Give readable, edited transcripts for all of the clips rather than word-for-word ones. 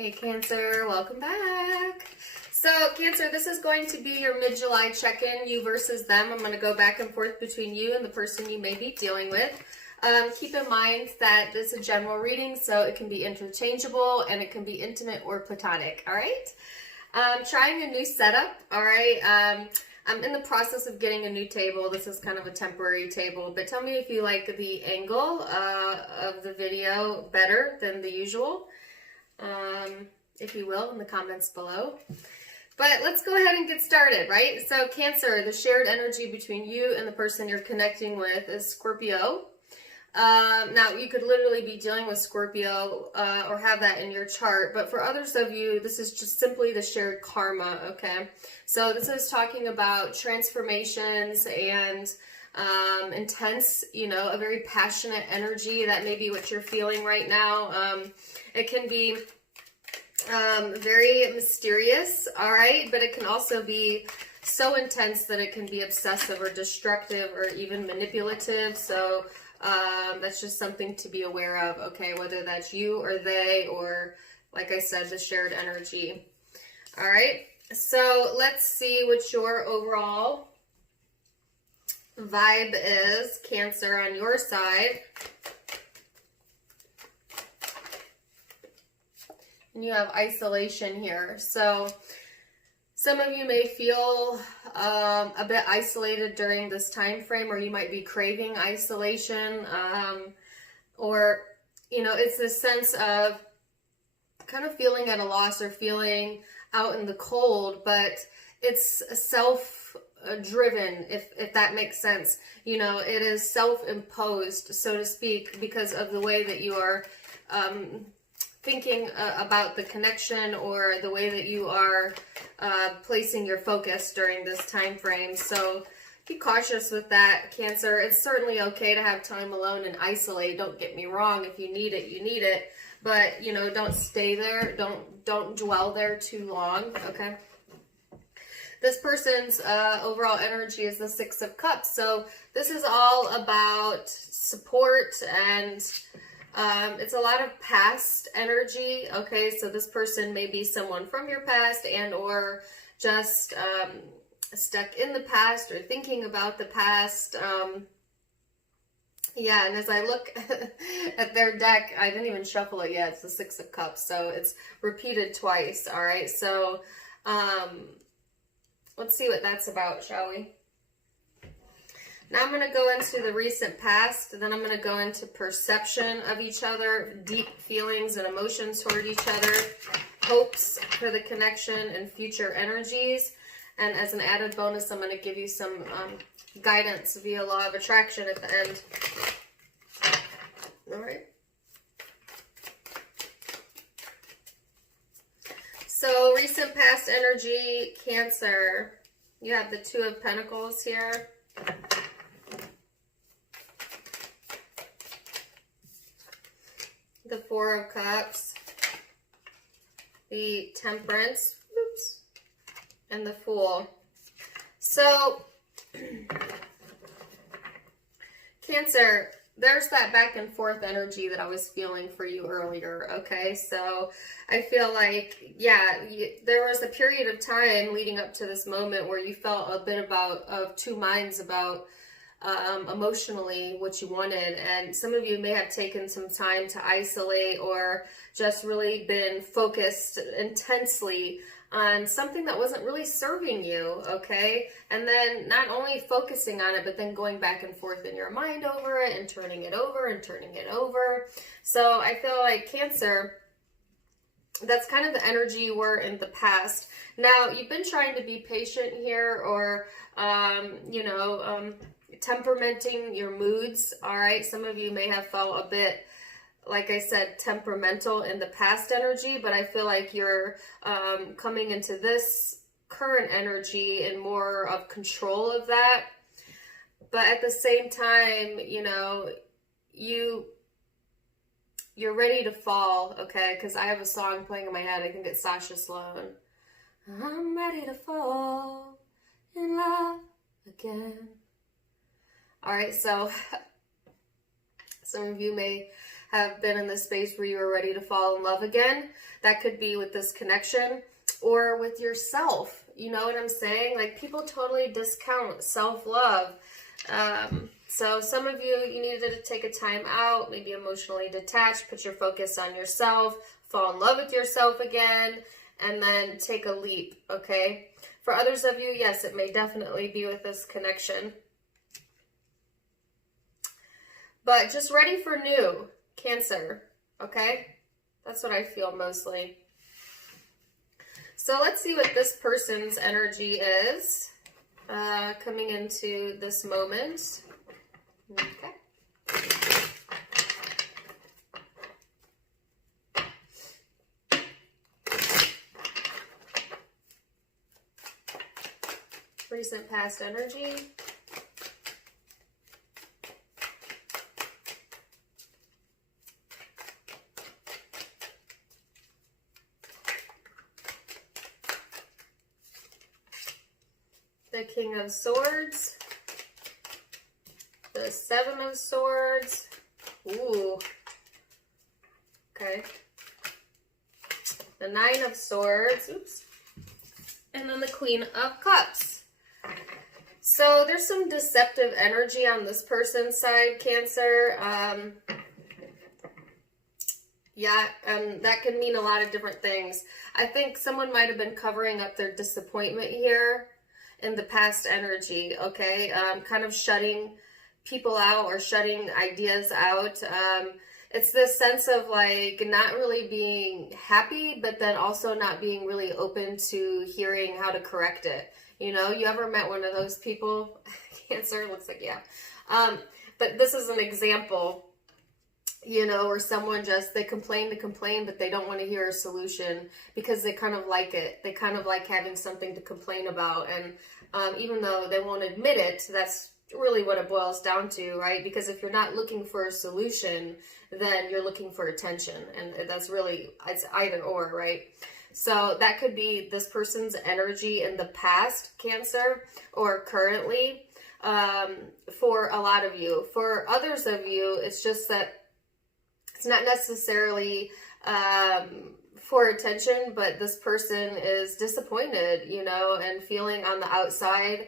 Hey Cancer, welcome back. So Cancer, this is going to be your mid-July check-in, you versus them. I'm going to go back and forth between you and the person you may be dealing with. Keep in mind that this is a general reading, so it can be interchangeable and it can be intimate or platonic, all right? Trying a new setup, all right? I'm in the process of getting a new table. This is kind of a temporary table, but tell me if you like the angle of the video better than the usual. If you will, in the comments below. But let's go ahead and get started, right? So Cancer, the shared energy between you and the person you're connecting with is Scorpio. Now, you could literally be dealing with Scorpio or have that in your chart, but for others of you, this is just simply the shared karma, okay? So this is talking about transformations and intense, a very passionate energy. That may be what you're feeling right now. It can be very mysterious, all right? But it can also be so intense that it can be obsessive or destructive or even manipulative. So that's just something to be aware of, okay? Whether that's you or they or, like I said, the shared energy. All right? So let's see what your overall vibe is, Cancer, on your side. And you have isolation here. So some of you may feel a bit isolated during this time frame, or you might be craving isolation, or, it's this sense of kind of feeling at a loss or feeling out in the cold, but it's self-driven, if that makes sense. It is self-imposed, so to speak, because of the way that you are thinking about the connection or the way that you are placing your focus during this time frame. So be cautious with that, Cancer. It's certainly okay to have time alone and isolate. Don't get me wrong. If you need it, you need it. But, don't stay there. Don't dwell there too long, okay? This person's overall energy is the Six of Cups. So this is all about support and it's a lot of past energy, okay? So this person may be someone from your past and or just stuck in the past or thinking about the past. Yeah, and as I look at their deck, I didn't even shuffle it yet. It's the Six of Cups, so it's repeated twice, all right? So let's see what that's about, shall we? Now I'm going to go into the recent past, then I'm going to go into perception of each other, deep feelings and emotions toward each other, hopes for the connection and future energies. And as an added bonus, I'm going to give you some guidance via law of attraction at the end. All right. So recent past energy, Cancer. You have the Two of Pentacles here. The Four of Cups, the Temperance, oops, and the Fool. So, Cancer, there's that back and forth energy that I was feeling for you earlier, okay? So, I feel like, yeah, there was a period of time leading up to this moment where you felt a bit of two minds about emotionally what you wanted, and some of you may have taken some time to isolate or just really been focused intensely on something that wasn't really serving you, okay? And then not only focusing on it, but then going back and forth in your mind over it and turning it over and turning it over. So I feel like, Cancer, that's kind of the energy you were in the past. Now, you've been trying to be patient here or, temperamenting your moods, all right? Some of you may have felt a bit, like I said, temperamental in the past energy, but I feel like you're coming into this current energy in more of control of that. But at the same time, you're ready to fall, okay? Because I have a song playing in my head. I think it's Sasha Sloan. I'm ready to fall in love again. All right, so some of you may have been in this space where you are ready to fall in love again. That could be with this connection or with yourself. You know what I'm saying? Like, people totally discount self-love. So some of you, you needed to take a time out, maybe emotionally detached, put your focus on yourself, fall in love with yourself again, and then take a leap, okay? For others of you, yes, it may definitely be with this connection. But just ready for new, Cancer, okay? That's what I feel mostly. So let's see what this person's energy is coming into this moment. Okay. Recent past energy. The King of Swords. The Seven of Swords. Ooh. Okay. The Nine of Swords. Oops. And then the Queen of Cups. So there's some deceptive energy on this person's side, Cancer. That can mean a lot of different things. I think someone might have been covering up their disappointment here in the past energy, okay? Kind of shutting people out or shutting ideas out. It's this sense of like not really being happy, but then also not being really open to hearing how to correct it. You know, you ever met one of those people? Cancer, looks like, yeah. But this is an example, you know, where someone just, they complain to complain, but they don't want to hear a solution because they kind of like it. They kind of like having something to complain about. And even though they won't admit it, that's really what it boils down to, right? Because if you're not looking for a solution, then you're looking for attention. And that's really, it's either or, right? So that could be this person's energy in the past, Cancer, or currently for a lot of you. For others of you, it's just that it's not necessarily for attention, but this person is disappointed, you know, and feeling on the outside,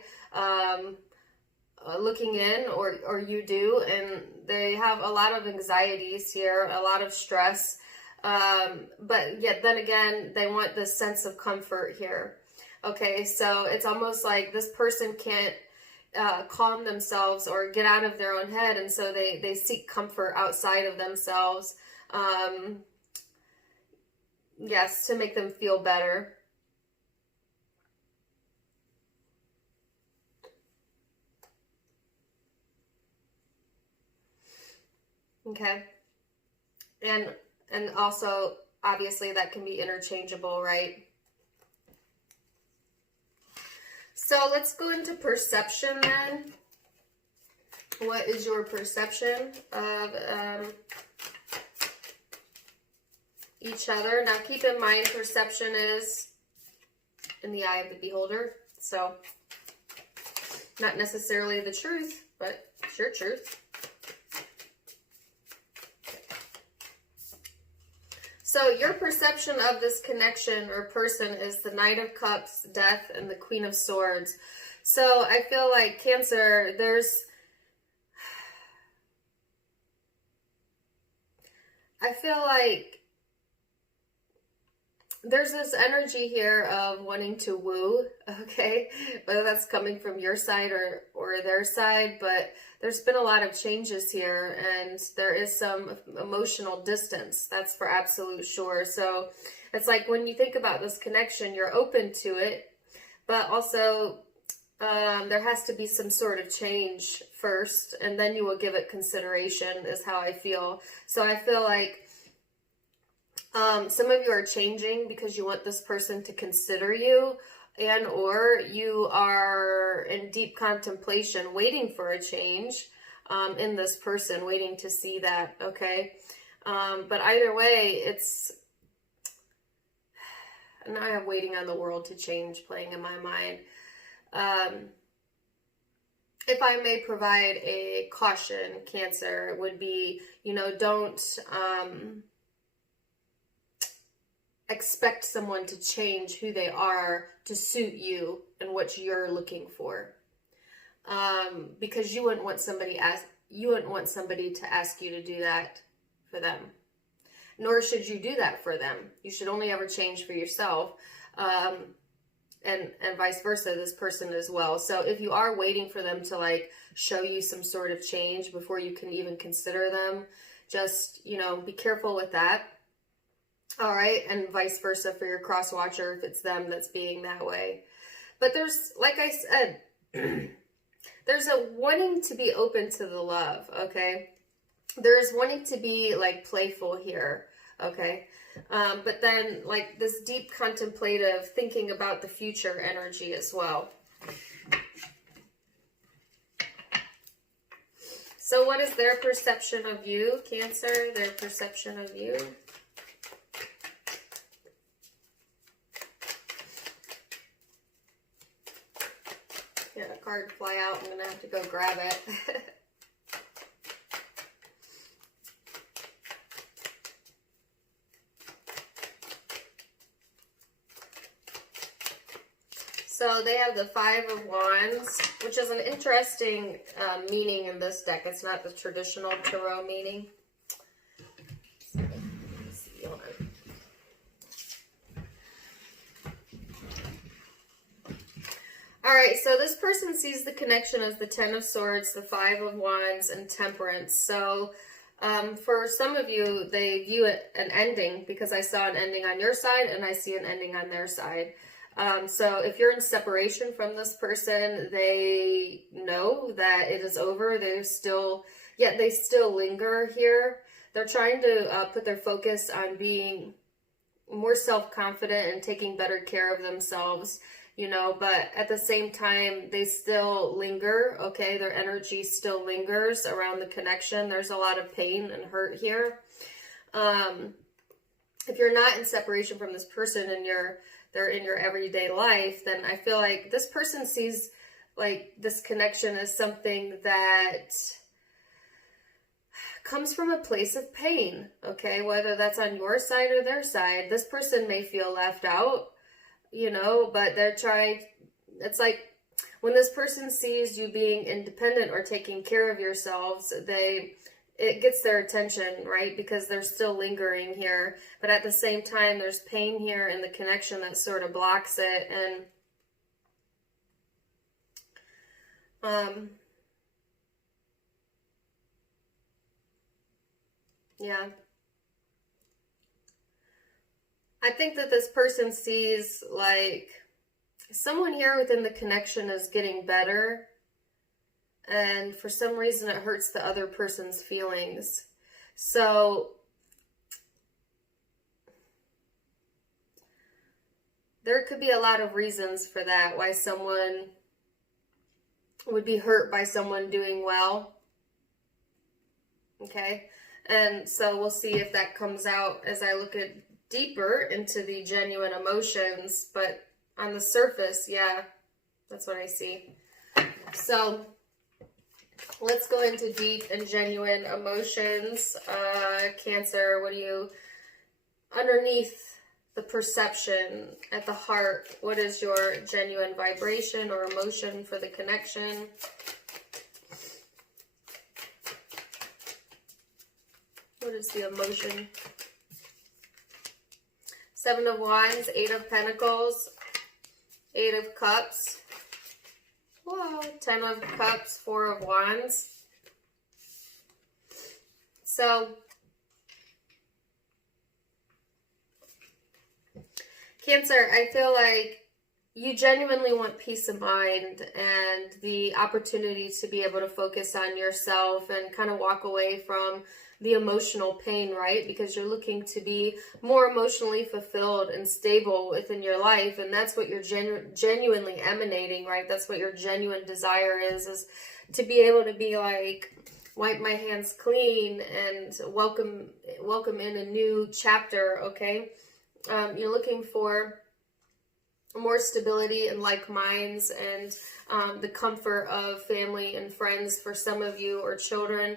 looking in, or you do, and they have a lot of anxieties here, a lot of stress, but yet then again, they want this sense of comfort here. Okay, so it's almost like this person can't calm themselves or get out of their own head, and so they seek comfort outside of themselves, yes, to make them feel better. Okay, and also obviously that can be interchangeable, right? So let's go into perception then. What is your perception of each other? Now keep in mind, perception is in the eye of the beholder. So not necessarily the truth, but it's your truth. So your perception of this connection or person is the Knight of Cups, Death, and the Queen of Swords. So I feel like, Cancer, I feel like there's this energy here of wanting to woo, okay? Whether that's coming from your side or their side, but there's been a lot of changes here, and there is some emotional distance. That's for absolute sure. So it's like when you think about this connection, you're open to it, but also there has to be some sort of change first, and then you will give it consideration, is how I feel. So I feel like some of you are changing because you want this person to consider you, and or you are in deep contemplation, waiting for a change in this person, waiting to see that, okay? But either way, it's, and I have waiting on the world to change playing in my mind. if I may provide a caution, Cancer, would be, don't expect someone to change who they are to suit you and what you're looking for. Because you wouldn't want somebody to ask you to do that for them. Nor should you do that for them. You should only ever change for yourself. And vice versa, this person as well. So if you are waiting for them to like show you some sort of change before you can even consider them, just, be careful with that. All right. And vice versa for your cross watcher if it's them that's being that way. But there's, like I said, there's a wanting to be open to the love. Okay. There's wanting to be like playful here. Okay. But then like this deep contemplative thinking about the future energy as well. So what is their perception of you, Cancer? Their perception of you? Yeah, a card fly out. I'm going to have to go grab it. So they have the Five of Wands, which is an interesting meaning in this deck. It's not the traditional tarot meaning. Let's see, hold on. All right, so this person sees the connection as the Ten of Swords, the Five of Wands, and Temperance. So for some of you, they view it an ending because I saw an ending on your side and I see an ending on their side. So if you're in separation from this person, they know that it is over. They still linger here. They're trying to put their focus on being more self-confident and taking better care of themselves, but at the same time, they still linger, okay? Their energy still lingers around the connection. There's a lot of pain and hurt here. If you're not in separation from this person and they're in your everyday life, then I feel like this person sees like this connection as something that comes from a place of pain, okay? Whether that's on your side or their side, this person may feel left out, but it's like when this person sees you being independent or taking care of yourselves, it gets their attention, right? Because they're still lingering here. But at the same time, there's pain here in the connection that sort of blocks it. And yeah. I think that this person sees like someone here within the connection is getting better. And for some reason, it hurts the other person's feelings. So there could be a lot of reasons for that, why someone would be hurt by someone doing well. Okay. And so we'll see if that comes out as I look at deeper into the genuine emotions. But on the surface, yeah, that's what I see. So let's go into deep and genuine emotions. Cancer, what do you, underneath the perception at the heart, what is your genuine vibration or emotion for the connection? What is the emotion? Seven of Wands, Eight of Pentacles, Eight of Cups. Whoa, 10 of Cups, 4 of Wands. So, Cancer, I feel like you genuinely want peace of mind and the opportunity to be able to focus on yourself and kind of walk away from the emotional pain, right? Because you're looking to be more emotionally fulfilled and stable within your life. And that's what you're genuinely emanating, right? That's what your genuine desire is to be able to be like, wipe my hands clean and welcome in a new chapter, okay? You're looking for more stability and like minds, and the comfort of family and friends for some of you, or children.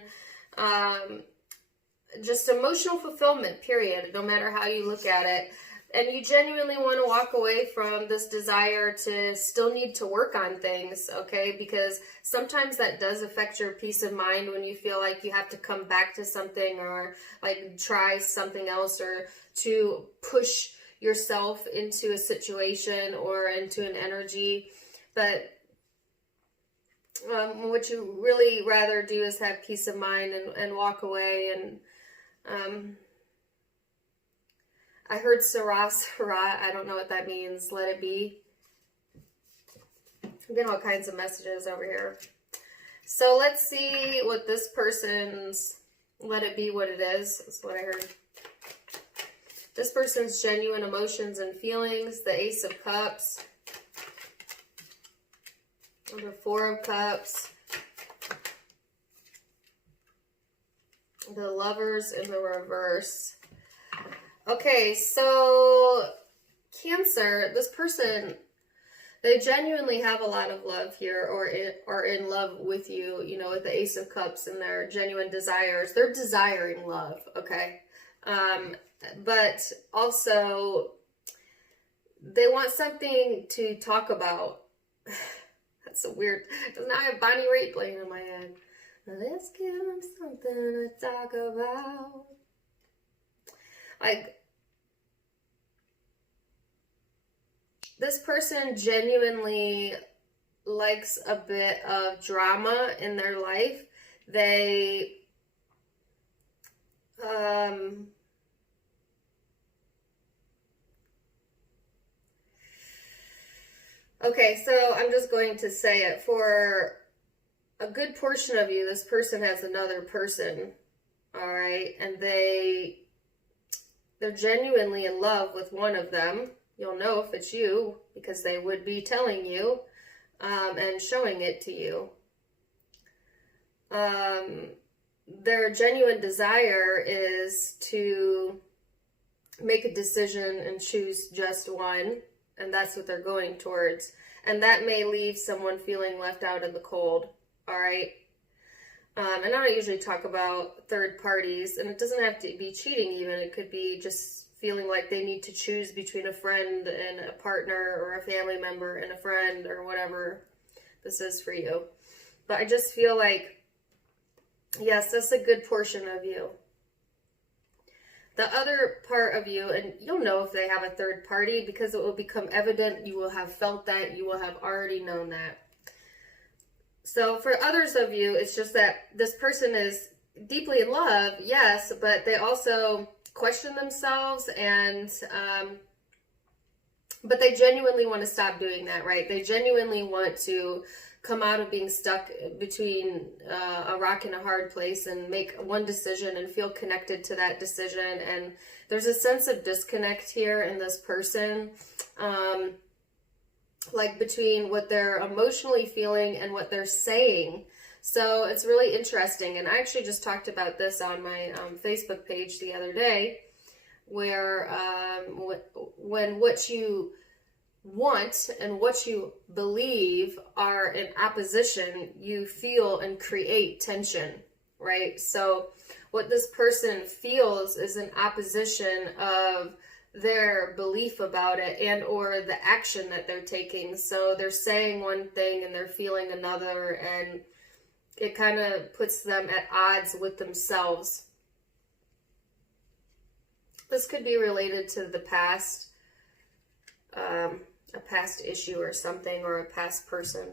Just emotional fulfillment, period, no matter how you look at it. And you genuinely want to walk away from this desire to still need to work on things, okay? Because sometimes that does affect your peace of mind when you feel like you have to come back to something, or like try something else, or to push yourself into a situation or into an energy. But what you really rather do is have peace of mind and walk away. And I heard Sarah, I don't know what that means. Let it be. I'm getting all kinds of messages over here. So let's see what this person's let it be what it is. That's what I heard. This person's genuine emotions and feelings. The Ace of Cups. The Four of Cups. The Lovers in the reverse. Okay, so Cancer, this person, they genuinely have a lot of love here, or are in love with you, you know, with the Ace of Cups and their genuine desires. They're desiring love, okay? But also, they want something to talk about. That's so weird. Now I have Bonnie Raitt playing in my head. Let's give them something to talk about. Like, this person genuinely likes a bit of drama in their life. They, okay, so I'm just going to say it. For a good portion of you, this person has another person, all right? And they're genuinely in love with one of them. You'll know if it's you, because they would be telling you and showing it to you. Their genuine desire is to make a decision and choose just one, and that's what they're going towards. And that may leave someone feeling left out in the cold, all right? And I don't usually talk about third parties, and it doesn't have to be cheating even. It could be just feeling like they need to choose between a friend and a partner, or a family member and a friend, or whatever this is for you. But I just feel like, yes, that's a good portion of you. The other part of you, and you'll know if they have a third party, because it will become evident. You will have felt that. You will have already known that. So for others of you, it's just that this person is deeply in love, yes, but they also question themselves, and but they genuinely want to stop doing that, right? They genuinely want to come out of being stuck between a rock and a hard place, and make one decision and feel connected to that decision. And there's a sense of disconnect here in this person, like between what they're emotionally feeling and what they're saying. So it's really interesting. And I actually just talked about this on my Facebook page the other day, where when what you want and what you believe are in opposition, you feel and create tension, right? So what this person feels is an opposition of their belief about it, and or the action that they're taking. So they're saying one thing and they're feeling another, and it kind of puts them at odds with themselves. This could be related to the past, a past issue or something, or a past person.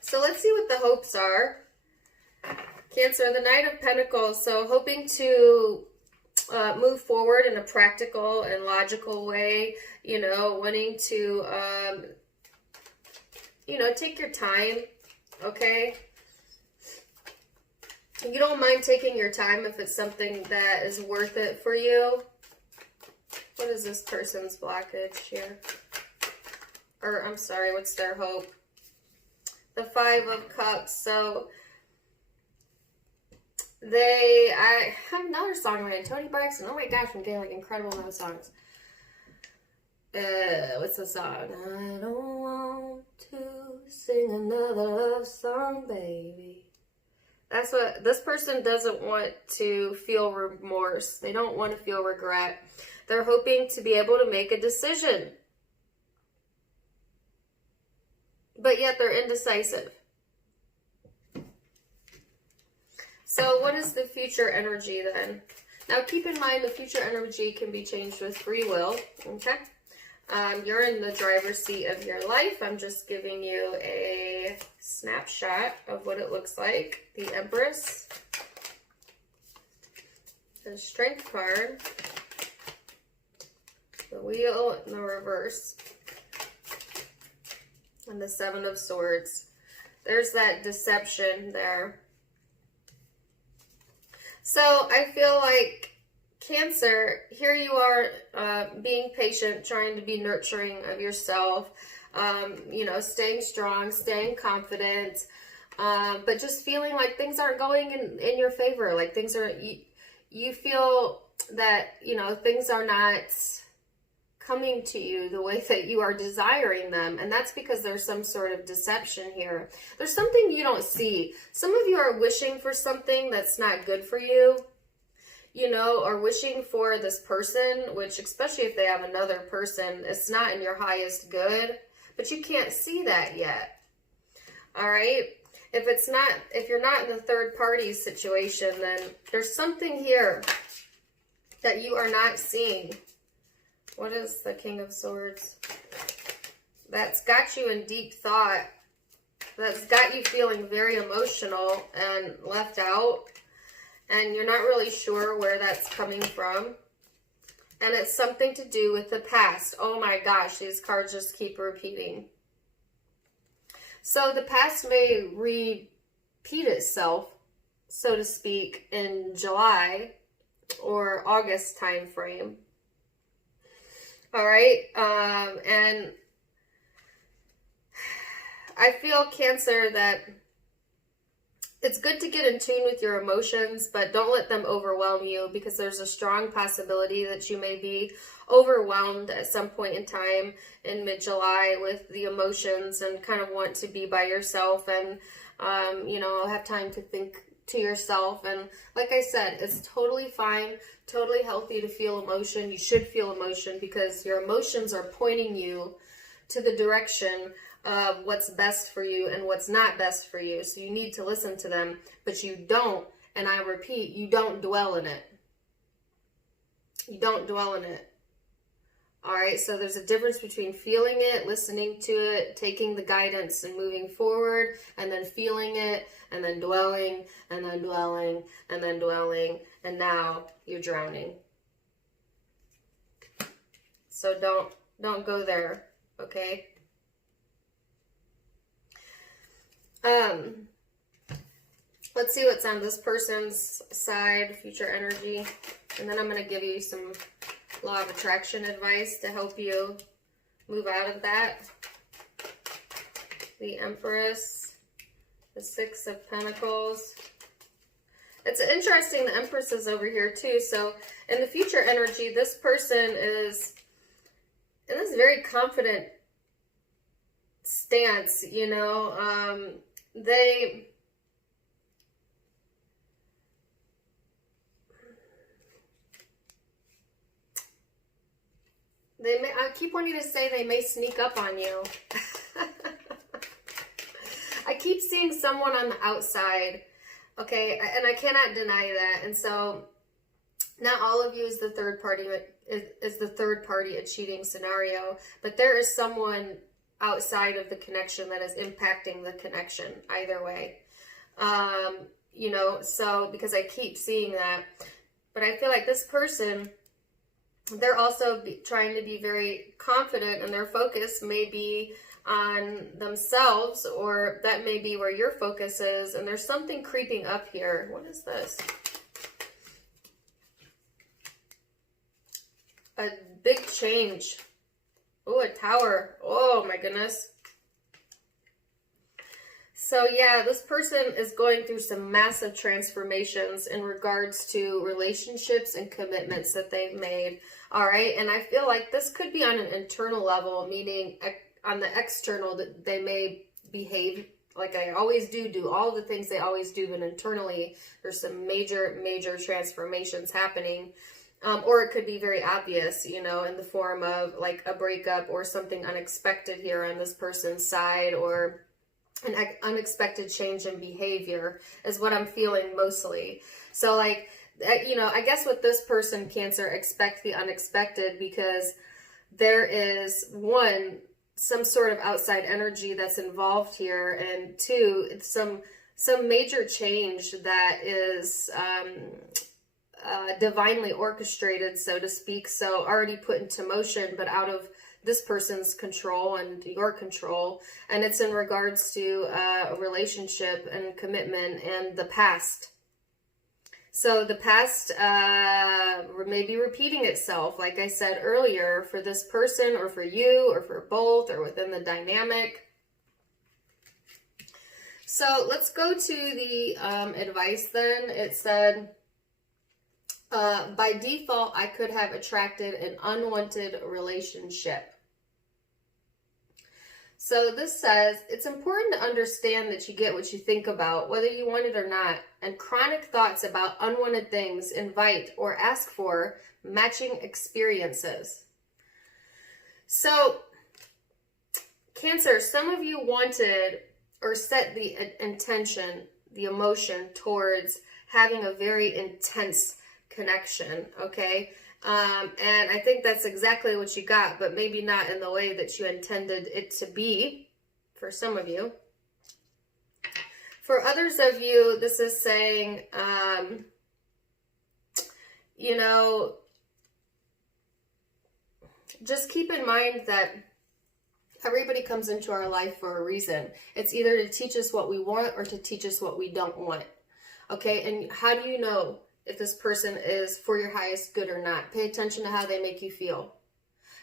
So let's see what the hopes are. Cancer, the Knight of Pentacles. So hoping to move forward in a practical and logical way, you know, wanting to, you know, take your time, okay? You don't mind taking your time if it's something that is worth it for you. What is this person's blockage here? Or, I'm sorry, what's their hope? The Five of Cups. So, I have another song by Toni Braxton. Oh my gosh, I'm getting like incredible amount of songs. what's the song? I don't want to sing another love song, baby. That's what this person doesn't want to feel remorse. They don't want to feel regret. They're hoping to be able to make a decision. But yet they're indecisive. So what is the future energy then? Now keep in mind the future energy can be changed with free will, okay? You're in the driver's seat of your life. I'm just giving you a snapshot of what it looks like. The Empress, the Strength card, the Wheel in the reverse, and the Seven of Swords. There's that deception there. So I feel like Cancer, here you are being patient, trying to be nurturing of yourself, you know, staying strong, staying confident, but just feeling like things aren't going in your favor. Like things are, you feel that, you know, things are not coming to you the way that you are desiring them. And that's because there's some sort of deception here. There's something you don't see. Some of you are wishing for something that's not good for you, you know, or wishing for this person, which especially if they have another person, it's not in your highest good, but you can't see that yet. All right. If you're not in the third party situation, then there's something here that you are not seeing. What is the King of Swords? That's got you in deep thought. That's got you feeling very emotional and left out. And you're not really sure where that's coming from. And it's something to do with the past. Oh my gosh, these cards just keep repeating. So the past may repeat itself, so to speak, in July or August time frame. All right, and I feel, Cancer, that it's good to get in tune with your emotions, but don't let them overwhelm you, because there's a strong possibility that you may be overwhelmed at some point in time in mid-July with the emotions and kind of want to be by yourself and, you know, have time to think to yourself. And like I said, it's totally fine, totally healthy to feel emotion. You should feel emotion because your emotions are pointing you to the direction of what's best for you and what's not best for you. So you need to listen to them, but you don't, and I repeat, you don't dwell in it. You don't dwell in it. All right, so there's a difference between feeling it, listening to it, taking the guidance and moving forward, and then feeling it, and then dwelling, and then dwelling, and then dwelling, and now you're drowning. So don't go there, okay? Let's see what's on this person's side, future energy, and then I'm going to give you some law of attraction advice to help you move out of that. The Empress, the Six of Pentacles. It's interesting, the Empress is over here too. So in the future energy, this person is in this very confident stance, you know. They may, I keep wanting to say they may sneak up on you. I keep seeing someone on the outside, okay, and I cannot deny that. And so not all of you is the third party, is the third party a cheating scenario, but there is someone outside of the connection that is impacting the connection either way. You know, so because I keep seeing that, but I feel like this person, they're also trying to be very confident, and their focus may be on themselves, or that may be where your focus is. And there's something creeping up here. What is this? A big change. Oh, a tower. Oh my goodness. So yeah, this person is going through some massive transformations in regards to relationships and commitments that they've made. All right. And I feel like this could be on an internal level, meaning on the external that they may behave like I always do all the things they always do, but internally there's some major, major transformations happening. Or it could be very obvious, you know, in the form of like a breakup or something unexpected here on this person's side, or an unexpected change in behavior is what I'm feeling mostly. So like, you know, I guess with this person, Cancer, expect the unexpected, because there is one, some sort of outside energy that's involved here, and two, it's some major change that is divinely orchestrated, so to speak, so already put into motion, but out of this person's control and your control, and it's in regards to a relationship and commitment and the past. So the past may be repeating itself, like I said earlier, for this person or for you or for both or within the dynamic. So let's go to the advice then. It said, by default, I could have attracted an unwanted relationship. So this says, it's important to understand that you get what you think about, whether you want it or not, and chronic thoughts about unwanted things invite or ask for matching experiences. So, Cancer, some of you wanted or set the intention, the emotion towards having a very intense connection, okay? And I think that's exactly what you got, but maybe not in the way that you intended it to be for some of you. For others of you, this is saying, you know, just keep in mind that everybody comes into our life for a reason. It's either to teach us what we want or to teach us what we don't want. Okay, and how do you know if this person is for your highest good or not? Pay attention to how they make you feel.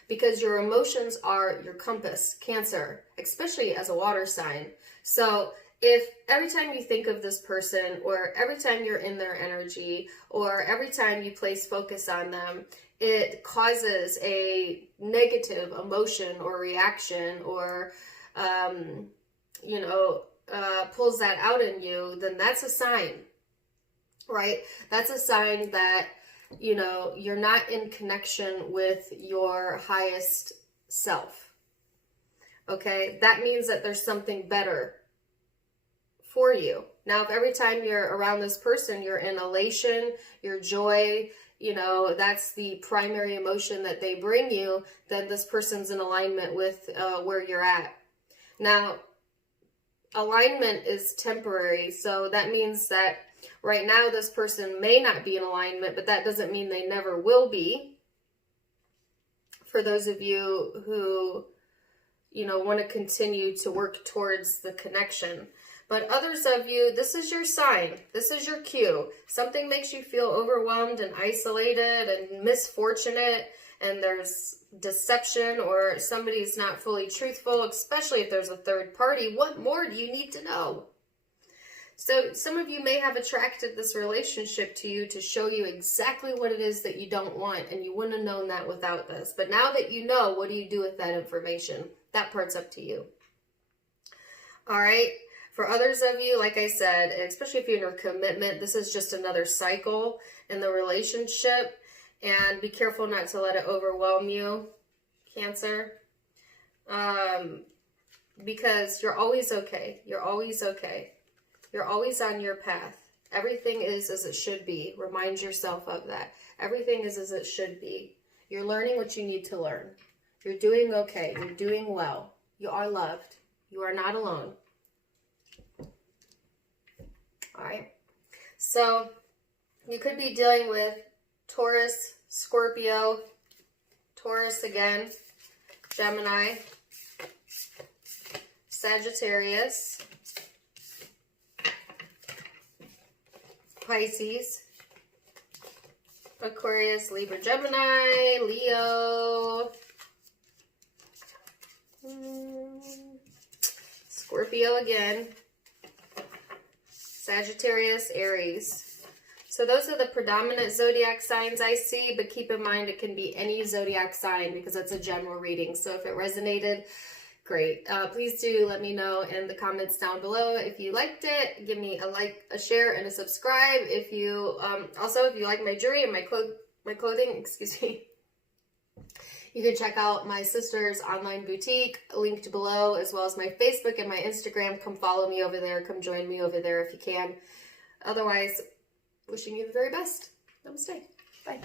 Because your emotions are your compass, Cancer, especially as a water sign. So if every time you think of this person, or every time you're in their energy, or every time you place focus on them, it causes a negative emotion or reaction, or, you know, pulls that out in you, then that's a sign. Right? That's a sign that, you know, you're not in connection with your highest self. Okay? That means that there's something better for you. Now, if every time you're around this person, you're in elation, your joy, you know, that's the primary emotion that they bring you, then this person's in alignment with where you're at. Now, alignment is temporary, so that means that right now this person may not be in alignment, but that doesn't mean they never will be. For those of you who, you know, want to continue to work towards the connection. But others of you, this is your sign. This is your cue. Something makes you feel overwhelmed and isolated and misfortunate, and there's deception, or somebody's not fully truthful, especially if there's a third party. What more do you need to know? So some of you may have attracted this relationship to you to show you exactly what it is that you don't want, and you wouldn't have known that without this. But now that you know, what do you do with that information? That part's up to you. All right. For others of you, like I said, especially if you're in a commitment, this is just another cycle in the relationship, and be careful not to let it overwhelm you, Cancer, because you're always okay. You're always okay. You're always on your path. Everything is as it should be. Remind yourself of that. Everything is as it should be. You're learning what you need to learn. You're doing okay. You're doing well. You are loved. You are not alone. All right. So you could be dealing with Taurus, Scorpio, Taurus again, Gemini, Sagittarius, Pisces, Aquarius, Libra, Gemini, Leo, Scorpio again, Sagittarius, Aries. So those are the predominant zodiac signs I see, but keep in mind it can be any zodiac sign because it's a general reading. So if it resonated, great. Please do let me know in the comments down below if you liked it. Give me a like, a share, and a subscribe. If you also, if you like my jewelry and my clothing, excuse me, you can check out my sister's online boutique linked below, as well as my Facebook and my Instagram. Come follow me over there. Come join me over there if you can. Otherwise, wishing you the very best. Namaste. Bye.